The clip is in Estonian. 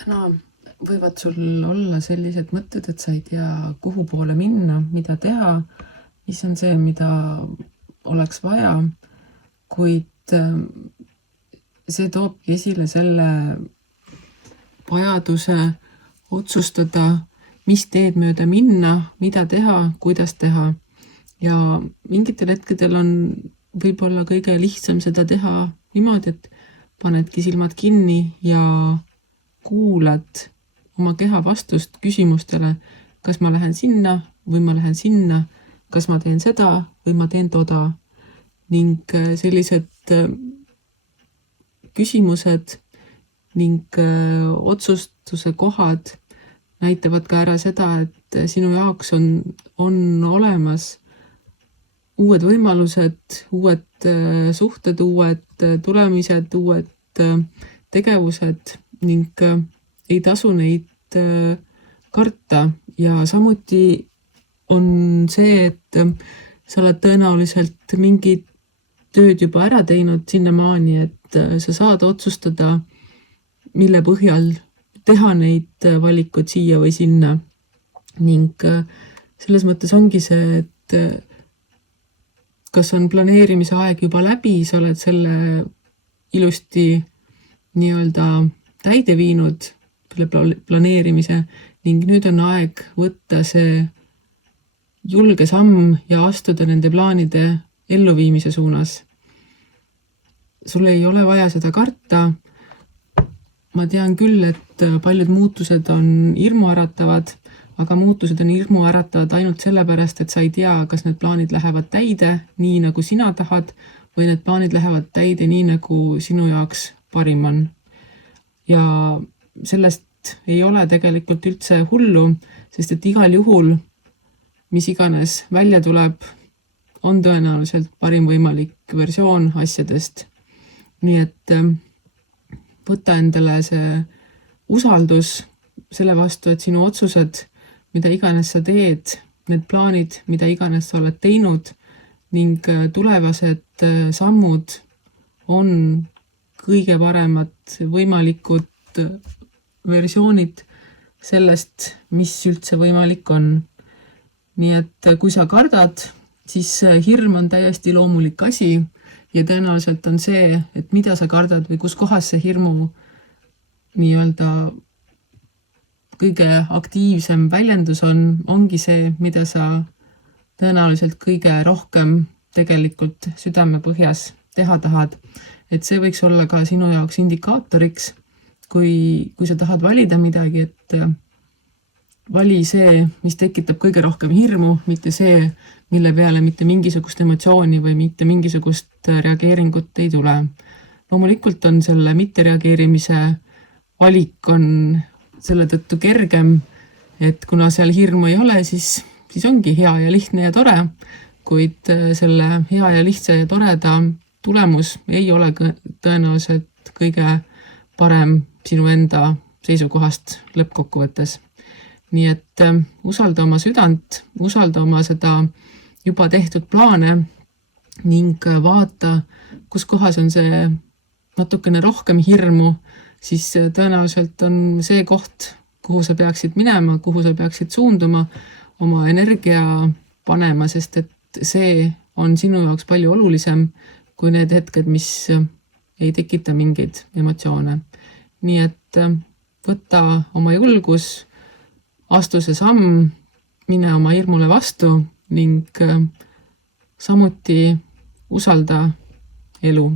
Täna võivad sul olla sellised mõtted, et sa ei tea, kuhu poole minna, mida teha, mis on see, mida oleks vaja, kuid see toobki esile selle vajaduse otsustada, mis teed mööda minna, mida teha, kuidas teha. Ja mingitel hetkedel on võib-olla kõige lihtsam seda teha niimoodi, et panedki silmad kinni ja kuulad oma keha vastust küsimustele, kas ma lähen sinna või ma lähen sinna, kas ma teen seda või ma teen toda. Ning sellised küsimused ning otsustuse kohad näitavad ka ära seda, et sinu jaoks on olemas uued võimalused, uued suhted, uued tulemised, uued tegevused ning ei tasu neid karta. Ja samuti on see, et sa oled tõenäoliselt mingid tööd juba ära teinud sinnamaani, et sa saad otsustada, mille põhjal teha neid valikud siia või sinna. Ning selles mõttes ongi see, et kas on planeerimise aeg juba läbi, sa oled selle ilusti nii-öelda täide viinud, selle planeerimise, ning nüüd on aeg võtta see julge samm ja astuda nende plaanide elluviimise suunas. Sul ei ole vaja seda karta. Ma tean küll, et paljud muutused on hirmuäratavad, aga muutused on hirmuäratavad ainult sellepärast, et sa ei tea, kas need plaanid lähevad täide nii, nagu sina tahad, või need plaanid lähevad täide nii, nagu sinu jaoks parim on. Ja sellest ei ole tegelikult üldse hullu, sest et igal juhul, mis iganes välja tuleb, on tõenäoliselt parim võimalik versioon asjadest. Nii et võta endale see usaldus selle vastu, et sinu otsused, mida iganes sa teed, need plaanid, mida iganes sa oled teinud, ning tulevased sammud on kõige paremad võimalikud versioonid sellest, mis üldse võimalik on. Nii et kui sa kardad, siis hirm on täiesti loomulik asi ja tõenäoliselt on see, et mida sa kardad või kus kohas see hirmu nii-öelda kõige aktiivsem väljendus ongi see, mida sa tõenäoliselt kõige rohkem tegelikult südame põhjas teha tahad. Et see võiks olla ka sinu jaoks indikaatoriks, kui sa tahad valida midagi, et vali see, mis tekitab kõige rohkem hirmu, mitte see, mille peale mitte mingisugust emotsiooni või mitte mingisugust reageeringut ei tule. Loomulikult on selle mittereageerimise valik on selle tõttu kergem, et kuna seal hirmu ei ole, siis ongi hea ja lihtne ja tore, kuid selle hea ja lihtsa ja toreda tulemus ei ole tõenäoliselt kõige parem sinu enda seisukohast lõppkokkuvõttes. Nii et usalda oma südant, usalda oma seda juba tehtud plaane ning vaata, kus kohas on see natukene rohkem hirmu, siis tõenäoliselt on see koht, kuhu sa peaksid minema, kuhu sa peaksid suunduma, oma energia panema, sest et see on sinu jaoks palju olulisem kui need hetked, mis ei tekita mingeid emotsioone. Nii et võta oma julgus, astu see samm, mine oma hirmule vastu ning samuti usalda elu.